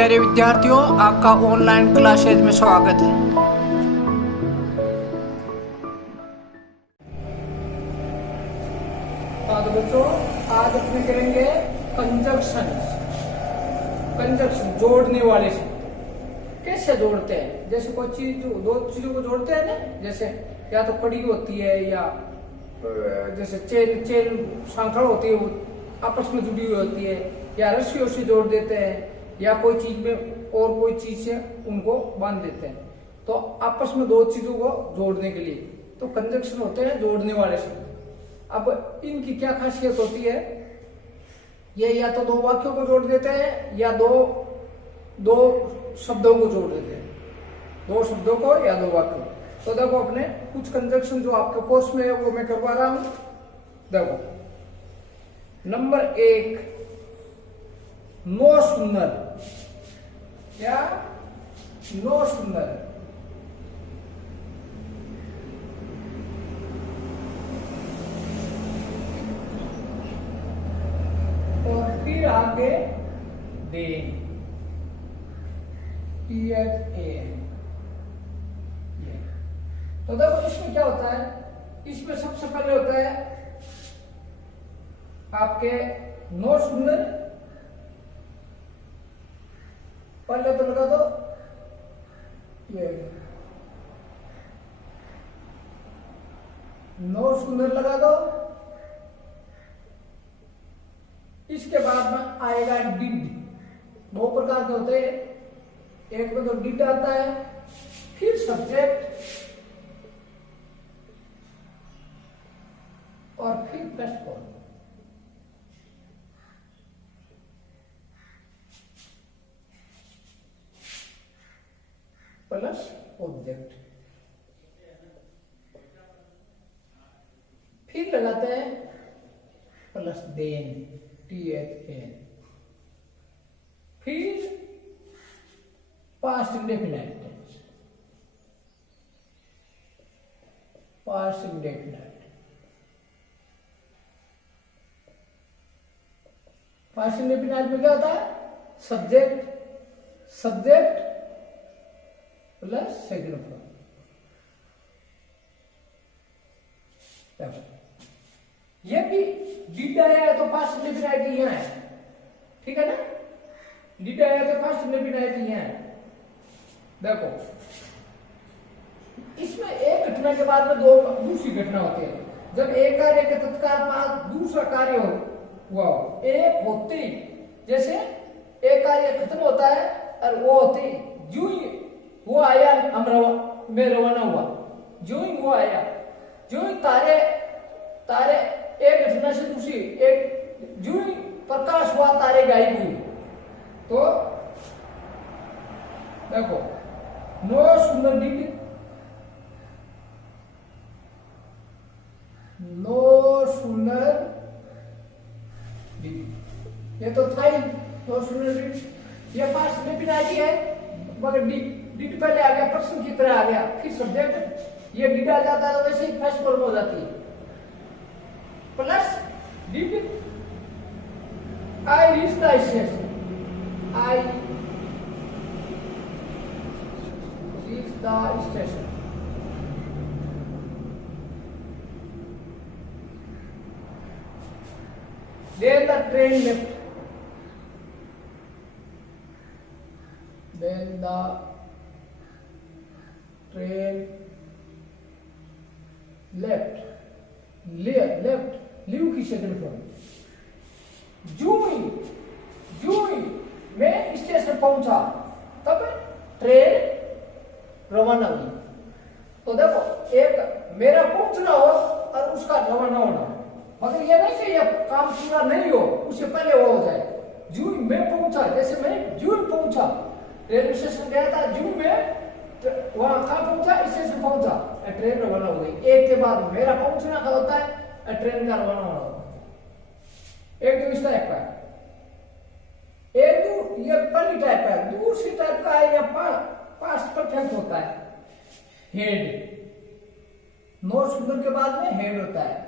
प्यारे विद्यार्थियों, आपका ऑनलाइन क्लासेज में स्वागत है। तो बच्चों, आज अपने करेंगे कंजक्शन जोड़ने वाले शब्द कैसे जोड़ते हैं। जैसे कोई चीज, दो चीजों को जोड़ते हैं ना, जैसे या तो कड़ी होती है या जैसे चेन सांखड़ होती है, वो आपस में जुड़ी हुई होती है, या रस्सियों से जोड़ देते हैं, या कोई चीज में और कोई चीज से उनको बांध देते हैं। तो आपस में दो चीजों को जोड़ने के लिए तो कंजक्शन होते हैं, जोड़ने वाले शब्द। अब इनकी क्या खासियत होती है, ये या तो दो वाक्यों को जोड़ देते हैं या दो शब्दों को जोड़ देते हैं, दो शब्दों को या दो वाक्यों। तो देखो, अपने कुछ कंजक्शन जो आपके कोर्स में है वो मैं करवा रहा हूं। देखो, नंबर 1, नो सुंदर। क्या? नो सुंदर। और फिर आगे दे, THAN। तो देखो, इसमें क्या होता है, इसमें सबसे पहले होता है आपके नो सुंदर। पहले तो लगा दो ये नो सुंदर लगा दो। इसके बाद में आएगा डिड। दो प्रकार के होते हैं, एक में तो डिड आता है, फिर सब्जेक्ट और फिर फर्स्ट फॉर्म। Plus object. फिर लगाते हैं प्लस देन, THAN। फिर past indefinite tense, past indefinite. Past indefinite में क्या होता है, सब्जेक्ट प्लस सेकंड फॉर्म। ये भी डिड आया है तो पास्ट इंडेफिनाइट ही है, ठीक है ना। डिड आया तो पास्ट इंडेफिनाइट ही है। देखो, इसमें एक घटना के बाद में दो दूसरी घटना होती है। जब एक कार्य के तत्काल बाद दूसरा कार्य हुआ, एक होते जैसे एक कार्य खत्म होता है और वो होते जो ही वो आया, मैं रवाना हुआ, जो ही वो आया, जो ही तारे एक घटना से दूसरी, एक जो ही प्रकाश हुआ, तारे गायब हुई। तो देखो, नो सुंदर डिड, नो सुंदर डिड, ये तो था ही नो सुंदर डिड। ये पास्ट इंडेफिनाइट है, मगर डिड पहले आ गया, प्रश्न की तरह आ गया, फिर सब्जेक्ट। ये डिड आ जाता है तो वैसे ही फर्स्ट फॉर्म हो जाती है। Plus did I reach the station, I reach the station. Then the train left. Then the train left. Leave की सेकंड फॉर्म। जो ही मैं स्टेशन पहुंचा तब ट्रेन रवाना हुई। तो देखो, एक मेरा पहुंचना हो और उसका रवाना होना, मगर ये नहीं कि ये काम पूरा नहीं हो, उससे पहले वो हो जाए। जून में पहुंचा, जैसे मैं जून पहुंचा, रेलवे स्टेशन गया था, जून में वहां कहाँ पहुंचा, स्टेशन पहुंचा, ट्रेन रवाना हो गई। एक के बाद मेरा पहुंचना का होता है, ट्रेन का रवाना होना होता है। एक तो इस टाइप का है, एक ये पहली टाइप का है। दूसरी टाइप का है, या पास्ट परफेक्ट होता है, हेड। नो सुंदर के बाद में हेड होता है।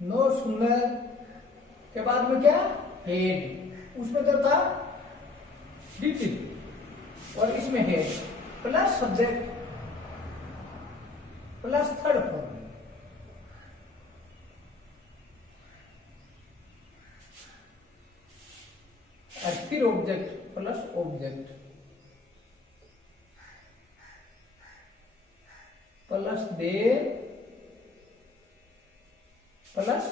नो सुंदर के बाद में क्या, हेड, उसमें तो था डीटी और इसमें head plus subject plus third form, और फिर ऑब्जेक्ट प्लस ऑब्जेक्ट प्लस दे प्लस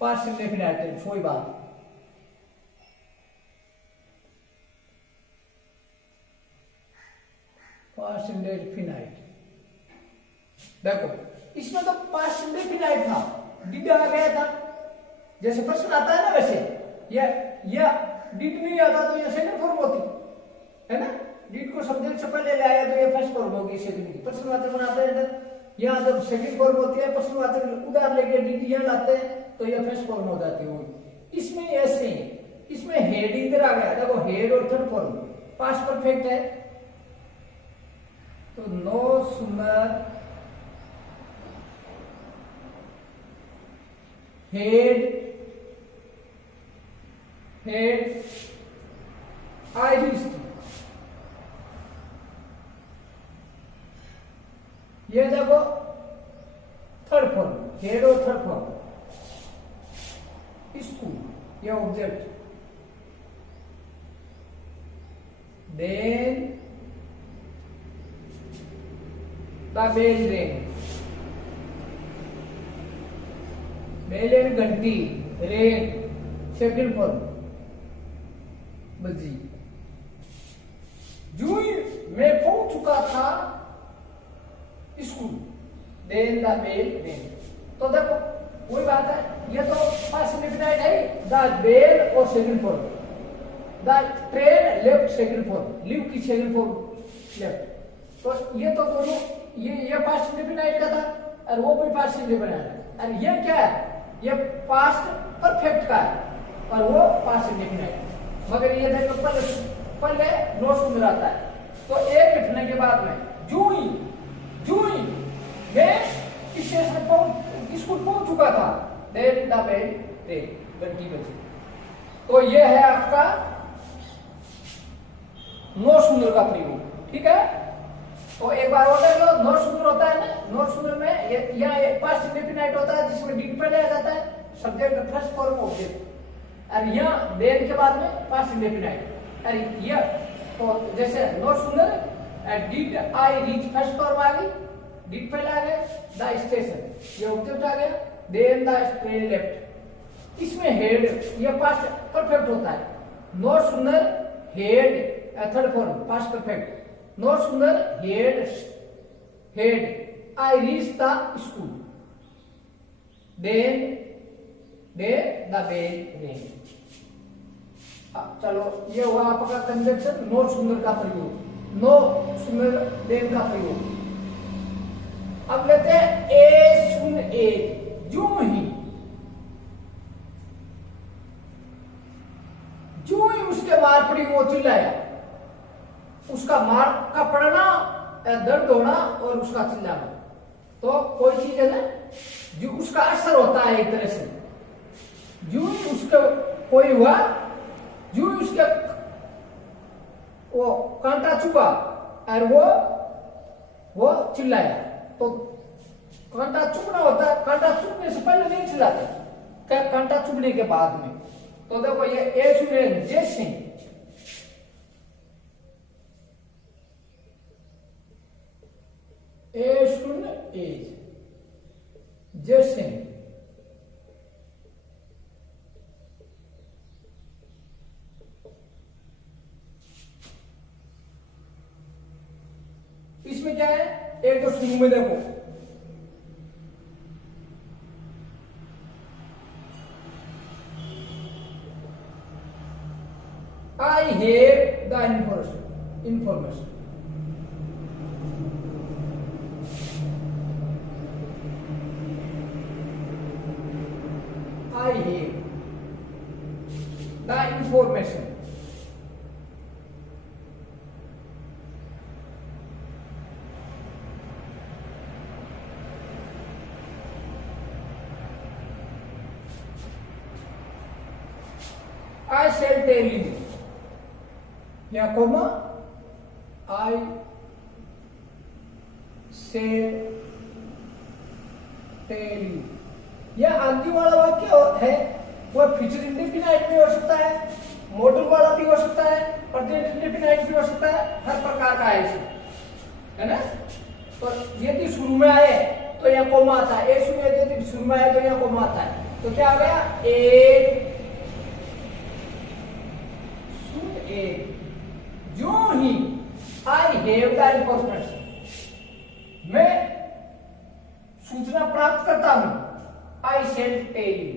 पास्ट इंडेफिनिट टेंस। वही बात, पास्ट इंडेफिनिट। देखो इसमें तो पास्ट इंडेफिनिट था, डिड आ गया था, जैसे प्रश्न आता है ना वैसे, या डिड नहीं आता तो ये सेकंड फॉर्म होती है ना, डिड को सब्जेक्ट से पहले ले आया तो ये फर्स्ट फॉर्म होगी सेकंड की। प्रश्नवाचक बनाते हैं यहाँ जब सेकंड फॉर्म होती है, प्रश्नवाचक उधार लेके डिड यहाँ लाते हैं तो ये फर्स्ट फॉर्म हो जाती है। इसमें ऐसे ही, इसमें हेड इधर आ गया, देखो हेड और थर्ड फॉर्म पास्ट परफेक्ट है, तो no sooner had I reached, ये देखो थर्ड फॉर्म, हेड और थर्ड फॉर्म, स्कूल ये object, then the bell ring, bell यानी घंटी, रिंग सेकंड फॉर्म बजी। जो मैं पहुंच चुका था school, then the bell ring. तो देखो वही बात है, ये तो पास्ट इंडेफिनिट है, द बेल और second form, the train left second form, leave की सेकंड फॉर्म लेफ्ट, तो ये तो दोनों ये पास्ट इंडेफिनिट का था और वो भी पास्ट इंडेफिनिट है, और ये क्या है, ये पास्ट परफेक्ट का है और वो पास्ट इंडेफिनिट। मगर ये देखो पहले नो सूनर आता है, तो एक लिखने के बाद में जू ही मैं स्टेशन स्कूल पहुंच चुका था, देन द बेल रिंग, घंटी बजी। तो ये है आपका नो सूनर का प्रयोग, ठीक है। तो एक बार और देख लो, नो सूनर होता है ना, नो सूनर में यहाँ पास्ट इंडेफिनिट होता है जिसमें डीड पहले आ जाता है, सब्जेक्ट फर्स्ट फॉर्म ऑब्जेक्ट, और यहाँ देन के बाद में पास्ट इंडेफिनिट, और ये तो जैसे no sooner did I reach first form आ गई, डिड पहले आ गया, द स्टेशन ये ऑब्जेक्ट आ गया, देन द ट्रेन लेफ्ट। इसमें हेड ये पास्ट परफेक्ट होता है, no sooner had third form past perfect, no sooner had I reach the school, then the bell ring. चलो ये हुआ आपका कंजंक्शन नो सूनर का प्रयोग, नो सूनर देन का प्रयोग। अब लेते हैं ए सुन ए, जो ही उसके मार पड़ी वो चिल्लाया, उसका मार का पड़ना, दर्द होना और उसका चिल्लाना, तो कोई चीज है ना जो उसका असर होता है एक तरह से, जो ही उसका कोई हुआ, जो ही उसके वो कांटा चुका और वो चिल्लाया, तो कांटा चुभना होता है, कांटा चुभने से पहले नहीं चिल्लाते, क्या कांटा चुभने के बाद में। तो देखो ये ए सुने जैसे ए सुन एज जैसे, इसमें क्या है, एक तो शुरू में देखो I have the information. I have the information. I shall tell you, या comma I shall tell you. यह आगे वाला वाक्य है वो फ्यूचर इंडेफिनाइट भी हो सकता है, मॉडल वाला भी हो सकता है, प्रेजेंट इंडेफिनाइट भी हो सकता है, हर प्रकार का है इसमें, है ना। तो यदि शुरू में आए तो यहाँ कोमा आता है, ए शुरू यदि शुरू में आए तो यहाँ कोमा आता है, तो क्या आ गया ए शुड ए। जो ही आई हैव द इंफॉर्मेशन, मैं सूचना प्राप्त करता हूं, आई शेल टेल यू,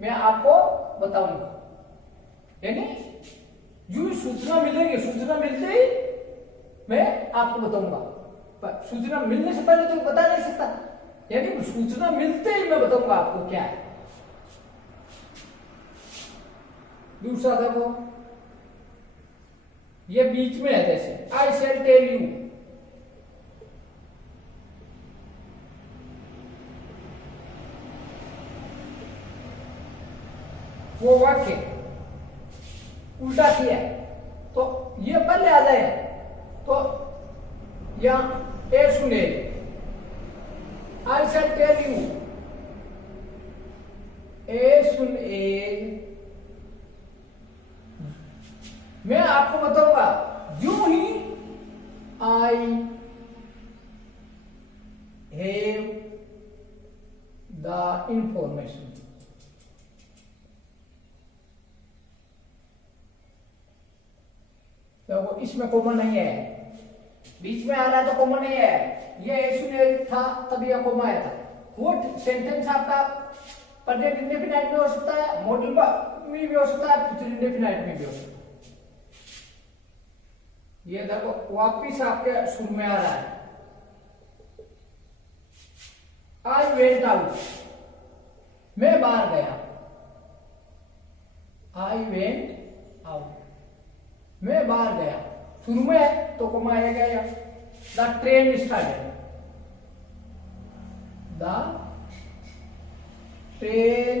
मैं आपको बताऊंगा, यानी जो सूचना मिलेगी, सूचना मिलते ही मैं आपको बताऊंगा, पर सूचना मिलने से पहले तो बता नहीं सकता, यानी सूचना मिलते ही मैं बताऊंगा आपको क्या है। दूसरा देखो, ये बीच में है, जैसे आई शेल टेल यू, वो वाक्य उल्टा किया तो ये पहले आ जाए, तो यहां ए सुने, आई shall tell you, A soon ए, मैं आपको बताऊंगा, जो ही आई हैव द इंफॉर्मेशन, तो इसमें कोमा नहीं है, बीच में आ रहा है तो कोमा नहीं है, ये एसुने था तभी यह कोमा आया था। वो सेंटेंस आपका प्रेजेंट इंडेफिनाइट में हो सकता है, मॉडल में भी हो सकता है, फ्यूचर इंडेफिनाइट में भी हो सकता है। ये देखो वापिस आपके शुरू में आ रहा है, आई वेंट आउट, मैं बाहर गया, आई वेंट आउट, मैं बाहर गया, शुरू में है तो कोमा आएगा, the train started, the train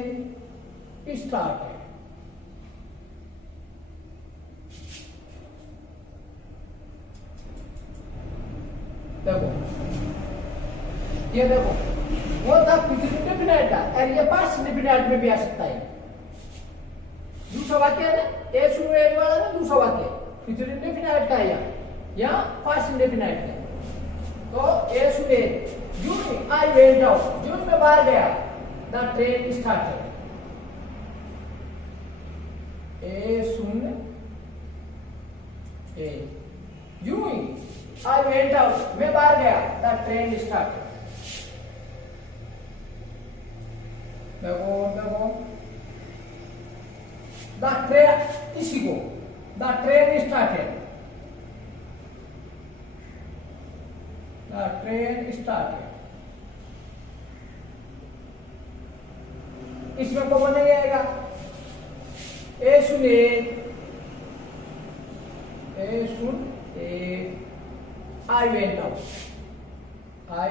started, देखो ये देखो वो था फ्यूचर इंडेफिनाइट था, और ये पास्ट इंडेफिनाइट में भी आ सकता है। दूसरा वाक्य है ना, ए शुरू ए वाला ना, दूसरा वाक्य फ्यूचर इंडेफिनाइट का है, या पास्ट इंडेफिनाइट का। तो ए शुरू ए, जो आई वेंट आउट, जो मैं बाहर गया, the train started, as soon as, जो आई वेंट आउट, मैं बाहर गया, द ट्रेन स्टार्टेड। देखो द ट्रेन, इसी को the train started, the train started, इसमें कौन नहीं आएगा, as soon as soon as, I went out, I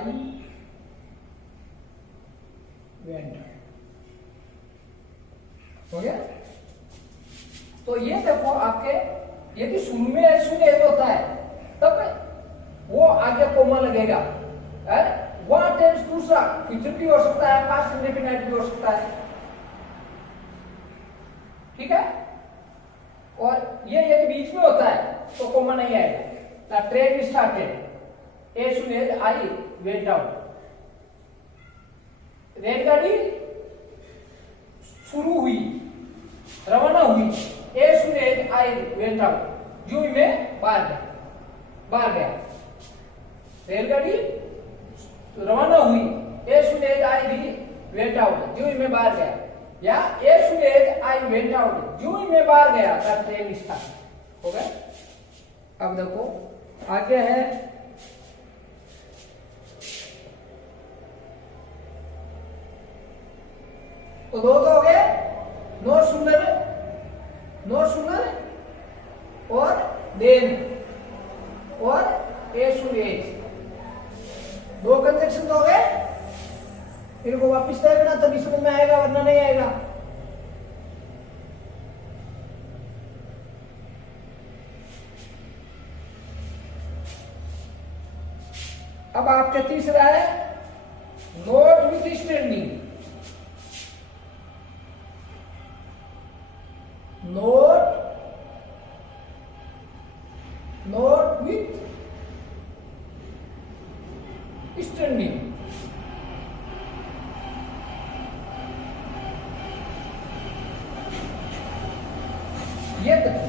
went out, हो गया। तो ये देखो आपके, यदि शुरू में सुने होता है तब वो आगे कोमा लगेगा, वहां टेंस दूसरा फ्यूचर भी हो सकता है, पास्ट इंडेफिनाइट भी हो सकता है, ठीक है। और ये यदि बीच में होता है तो कोमा नहीं आएगा, द ट्रेन स्टार्टेड, ए सुने आई वेंट आउट, रेलगाड़ी शुरू हुई, रवाना हुई, ए सुने आई वेंट आउट, जो मैं बाहर गया, रेलगाड़ी रवाना हुई, ए सुने आई भी वेंट आउट, जो मैं बाहर गया, या ए सुने आई वेंट आउट, जो मैं बाहर गया, द ट्रेन स्टार्ट, हो गया। अब देखो आगे है, तो दो तो हो गए, नो सुनर और देन और ए सुन एज, दो कंजक्शन हो गए, इनको वापिस देखना तभी समझ में आएगा, वरना नहीं आएगा। वाक्य तीसरा है note with standing. Note with standing. यद्यपि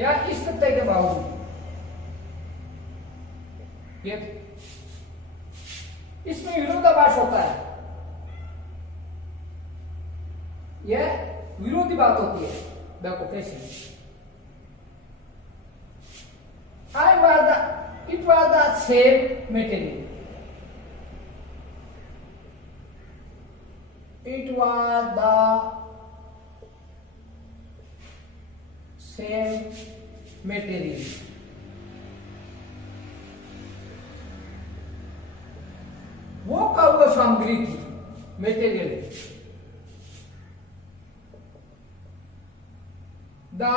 या इस सत्य के बावजूद इसमें विरोधाभास होता है, यह विरोधी बात होती है। देखो कैसे, it was the same material. It was the same material. वो का वो सामग्री थी, material. The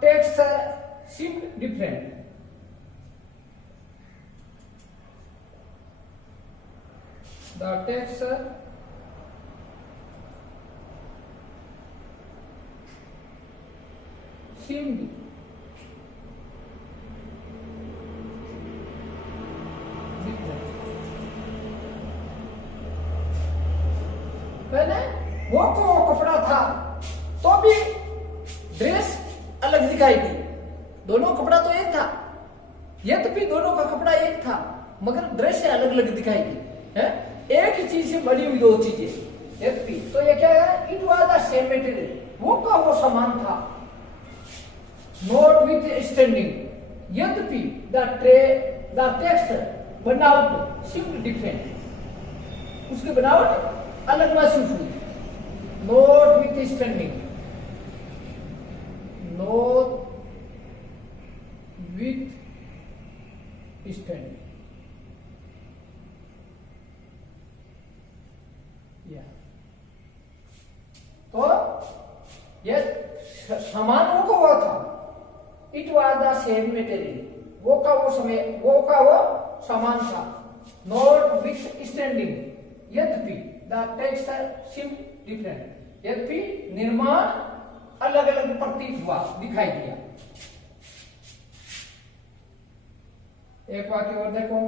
texture seemed different. The texture seemed different. मैंने वो कपड़ा था तो भी ड्रेस अलग दिखाई दी। दोनों कपड़ा तो एक था, यद्यपि दोनों का कपड़ा एक था मगर ड्रेस अलग अलग दिखाई दी है। एक ही चीज से बनी हुई दो चीजें यद्यपि, तो ये क्या है, it was the same material, वो का वो समान था। नोट विथ स्टैंडिंग, यद्यपि द टेक्सचर बनावट सिम्पल डिफरेंट, उसकी बनावट अलग महसूस हुई। Note with standing, note with standing, तो ये समान वो का हुआ था। It was the same material, वो का वो समय, वो का वो समान था। नोट विथ स्टैंडिंग, यद्यपि द टेक्सचर सीम डिफरेंट, यद्यपि निर्माण अलग अलग प्रतीत हुआ, दिखाई दिया। एक वाक्य और देखो,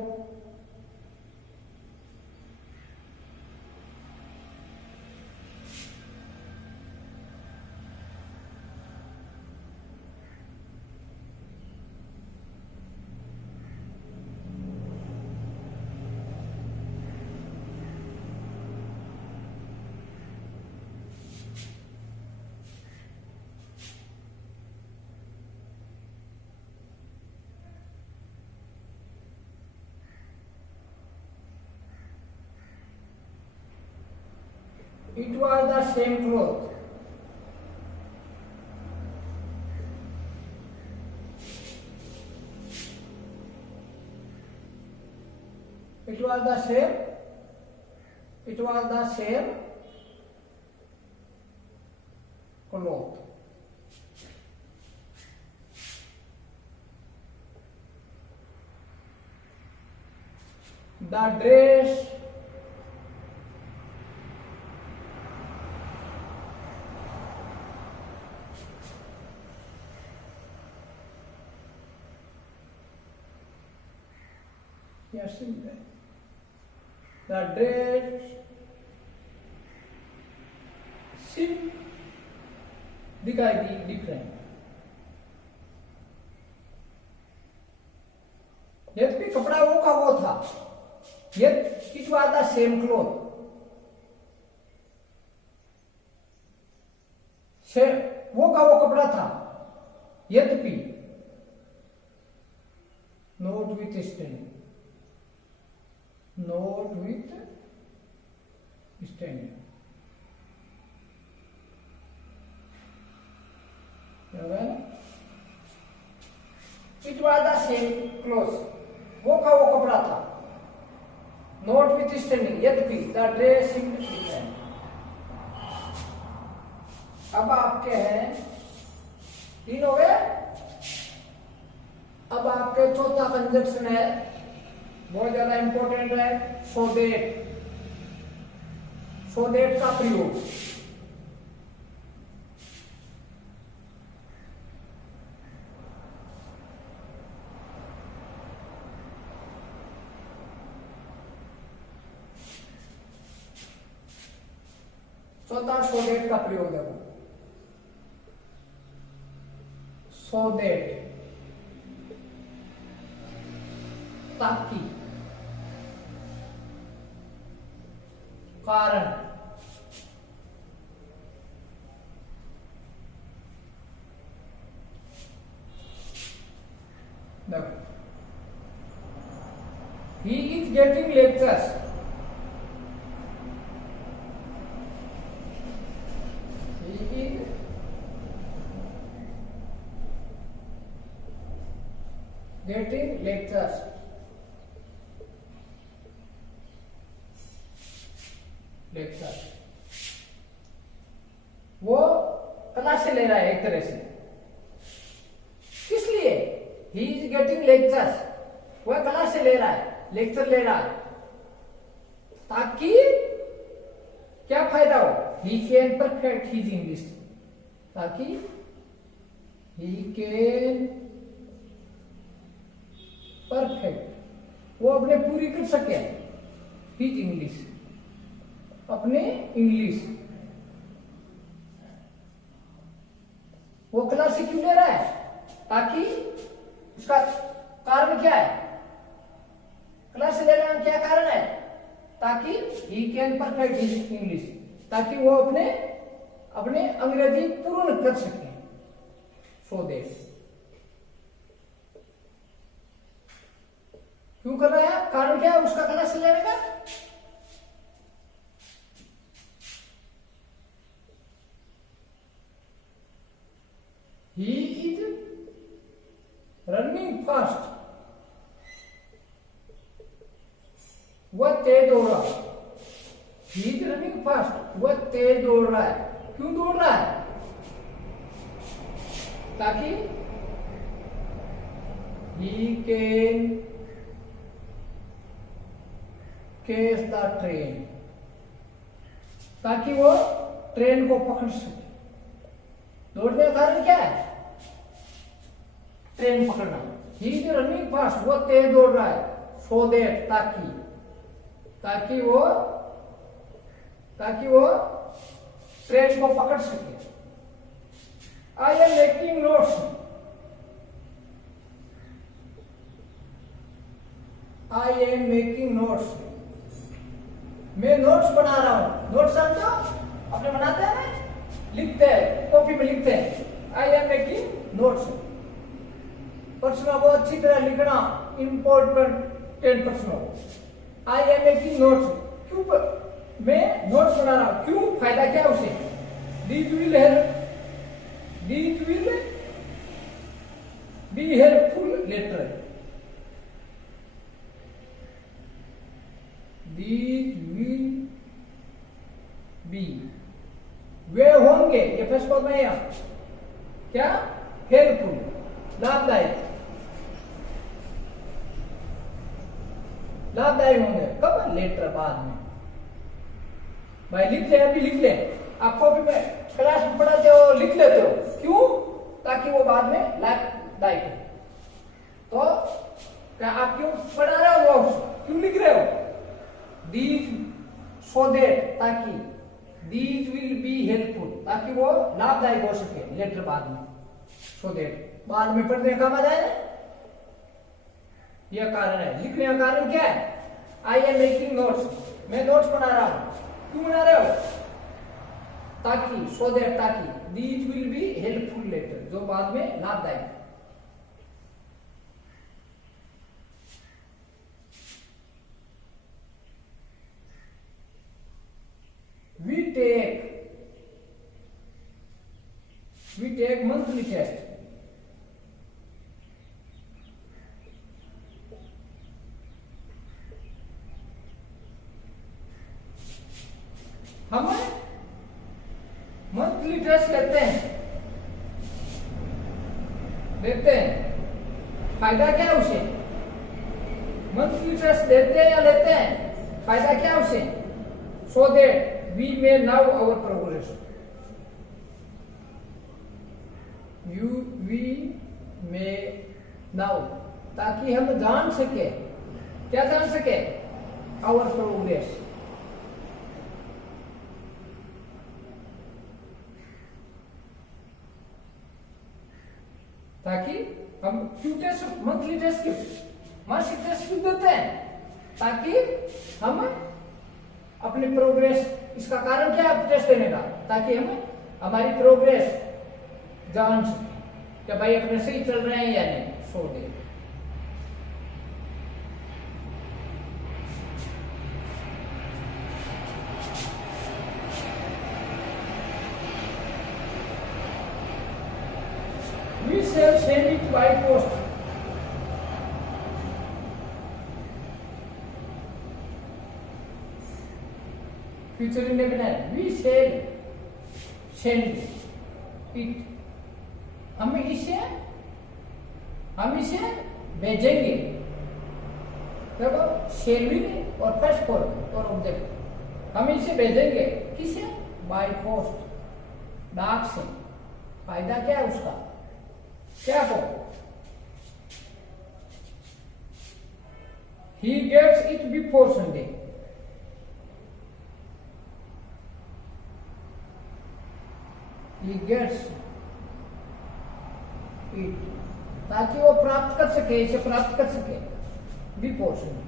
it was the same cloth. It was the same cloth. The dress similar. The dress seem दिखाई दी डिफरेंट, यद्यपि कपड़ा वो का वो था। It was the same cloth, वो का वो कपड़ा था, यद्यपि note with standing, note with standing, it was the same cloth, वो का वो कपड़ा था, notwithstanding, यद्यपि द ड्रेसिंग। अब आपके हैं 3 हो गए। अब आपके चौथा कंजक्शन है, बहुत ज्यादा इंपॉर्टेंट है, सो दैट। सो दैट का प्रयोग चौथा सो दैट का प्रयोग देखो, सो दैट ताकि, कारण, देखो he is getting lectures, he is getting lectures, lecture वो क्लास से ले रहा है एक तरह से। किस लिए? ही इज गेटिंग लेक्चर्स, वह क्लास से ले रहा है, लेक्चर ले रहा है, ताकि क्या फायदा हो? He can perfect his English, ताकि ही कैन परफेक्ट, वो अपने पूरी कर सके हिज इंग्लिश, अपने इंग्लिश। वो क्लास से क्यों ले रहा है? ताकि उसका कारण क्या है? क्लास से ले रहा है क्या कारण है? ताकि he can perfect his English, ताकि वो अपने अपने अंग्रेजी पूर्ण कर सके। सो दैट क्यों कर रहा है? कारण क्या है उसका क्लास से लेने का? He is running fast, वह तेज दौड़ रहा है। He is running fast, वह तेज दौड़ रहा है। क्यों दौड़ रहा है? ताकि he can catch the train, ताकि वो ट्रेन को पकड़ सके। दौड़ने का कारण क्या है? ट्रेन पकड़ना। ही इज रनिंग फास्ट, वो तेज दौड़ रहा है। सो दैट ताकि, ताकि वो ट्रेन को पकड़ सके। आई am making notes, I am making notes, मैं नोट्स बना रहा हूं। नोट्स समझो, अपने बनाते हैं ना, लिखते हैं, कॉपी में लिखते हैं। आई एम मेकिंग नोट्स, प्रश्न को अच्छी तरह लिखना important 10%। I am making notes, क्यों मैं नोट्स बना रहा हूं? क्यों? फायदा क्या उसे? These will be helpful later, these will be, वे होंगे, ये फर्स्ट फॉर्म है यहां, क्या? हेल्पफुल, लाभदायक, लाभदायक होंगे। कब? लेटर, बाद में। भाई लिख ले, अभी लिख ले, आप कॉपी में क्लास में पढ़ाते हो, लिख लेते हो, क्यों? ताकि वो बाद में लाभदायक हो। तो क्या आप क्यों पढ़ा रहे हो? क्यों लिख रहे हो? दीज, सो दैट, ताकि, दीज विल बी हेल्पफुल, ताकि वो लाभदायक हो सके, लेटर बाद में। सो दैट बाद में पढ़ने काम आ जाए। यह कारण है। लिखने का कारण क्या है? आई एम मेकिंग नोट्स, मैं नोट्स बना रहा हूं। क्यों बना रहे हो? ताकि, सो दैट, ताकि, these will be helpful later, जो बाद में लाभदायक। we take monthly test. हम मंथली टेस्ट लेते हैं, फायदा क्या है उसे? मंथली टेस्ट देते हैं या लेते हैं, फायदा क्या है उसे? So that we may know our progress, we may know, ताकि हम जान सके, क्या जान सके? Our progress. ताकि हम क्यों टेस्ट, मंथली टेस्ट क्यों, मासिक टेस्ट क्यों देते हैं? ताकि हम अपनी प्रोग्रेस, इसका कारण क्या है टेस्ट देने का? ताकि हम हमारी प्रोग्रेस जान सके कि भाई अपने सही चल रहे हैं या नहीं। सो दे we shall send it by post. Future indefinite. We shall send it. हम इसे भेजेंगे। देखो शेल्विंग और फर्स्ट फॉर्म और ऑब्जेक्ट, हम इसे भेजेंगे किसे? बाय पोस्ट, डाक से। फायदा क्या है उसका? क्या हो? He gets it before Sunday. He gets it, ताकि वो प्राप्त कर सके, इसे प्राप्त कर सके बिफोर संडे।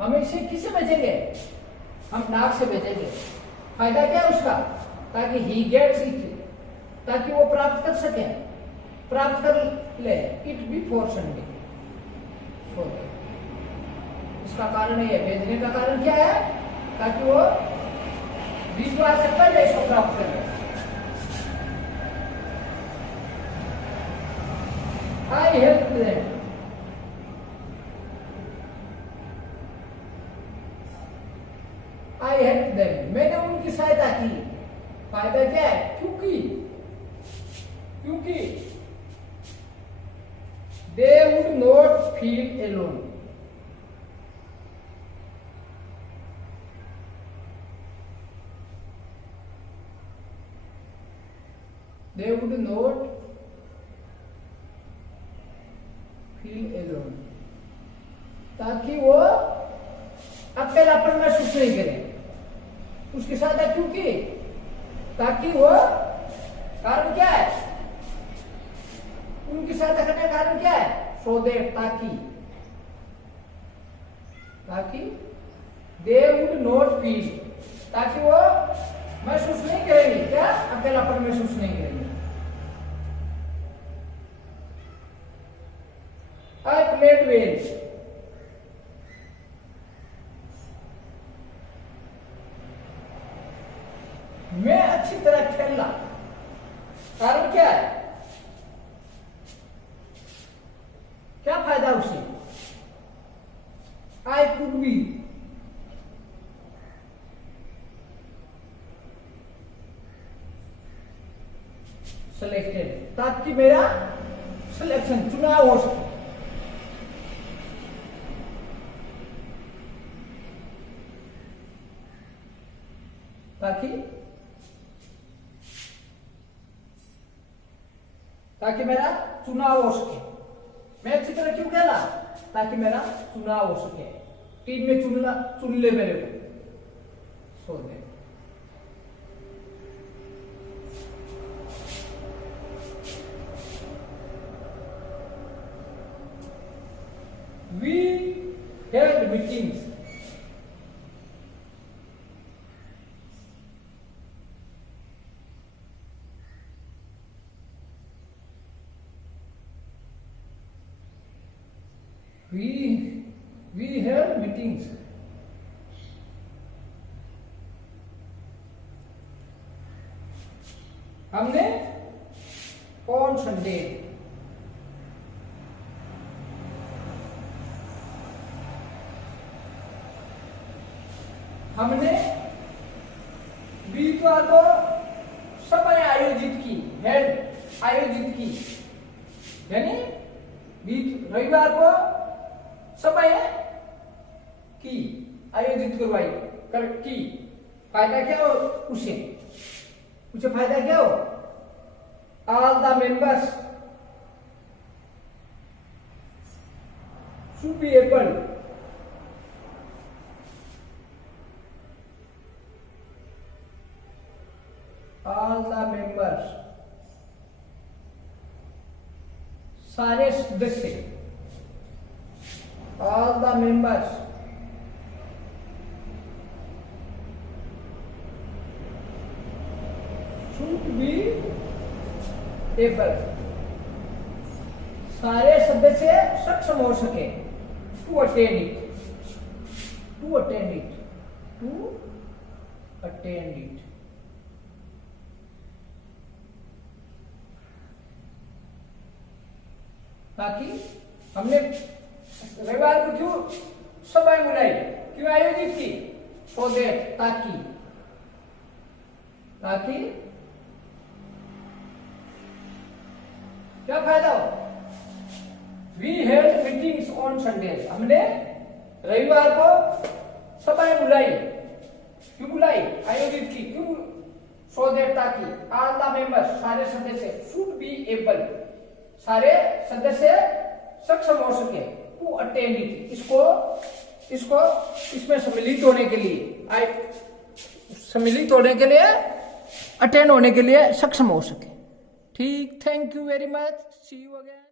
हम इसे किसे भेजेंगे? हम डाक से भेजेंगे। फायदा क्या है उसका? ताकि ही गेट्स इट, ताकि वो प्राप्त कर सके, प्राप्त कर ले इट बिफोर संडे। इसका कारण ये, भेजने का कारण क्या है? ताकि वो विश्वास से पहले इसको प्राप्त कर ले। I help them, I help them, मैंने उनकी सहायता की। फायदा क्या है? क्योंकि they would not feel alone, they would not feel alone, ताकि वो अकेलापन महसूस नहीं करे। उसके साथ है क्योंकि, ताकि वो, कारण क्या है? उनकी सहायता करने का कारण क्या है? सो दैट, ताकि दे वुड नॉट फील, ताकि वो महसूस नहीं करेंगे, क्या? अकेलापन महसूस नहीं करेंगे। I played well, मैं अच्छी तरह खेला। कारण क्या है? क्या फायदा उसे? I could be, selected, ताकि मेरा सिलेक्शन, चुनाव हो सके। ताकि मेरा चुनाव हो सके। मैं अच्छी तरह क्यों खेला? ताकि मेरा चुनाव हो सके, टीम में चुन ले मेरे को। सो दे we held meetings, we held meetings, हमने on Sunday, हमने बीतवार को सभाएं आयोजित की, हेल्ड आयोजित की, यानी रविवार को सभाएं की, आयोजित करवाई कर की। फायदा क्या हो उसे फायदा क्या हो? All the members should be able all the members, सारे सदस्य, all the members should be able, सारे सदस्य सक्षम हो सके to attend it। ताकि हमने रविवार को क्यों सभाएं बुलाई, क्यों आयोजित की? सो दैट, ताकि क्या फायदा हो? We held meetings on Sundays, हमने रविवार को सभाएं बुलाई, क्यों बुलाई? आयोजित की, क्यों? सो दैट, ताकि all the members, सारे सदस्य, should be able, सारे सदस्य सक्षम हो सके टू अटेंड इट, इसमें सम्मिलित होने के लिए, अटेंड होने के लिए सक्षम हो सके। ठीक, thank you very much, see you again.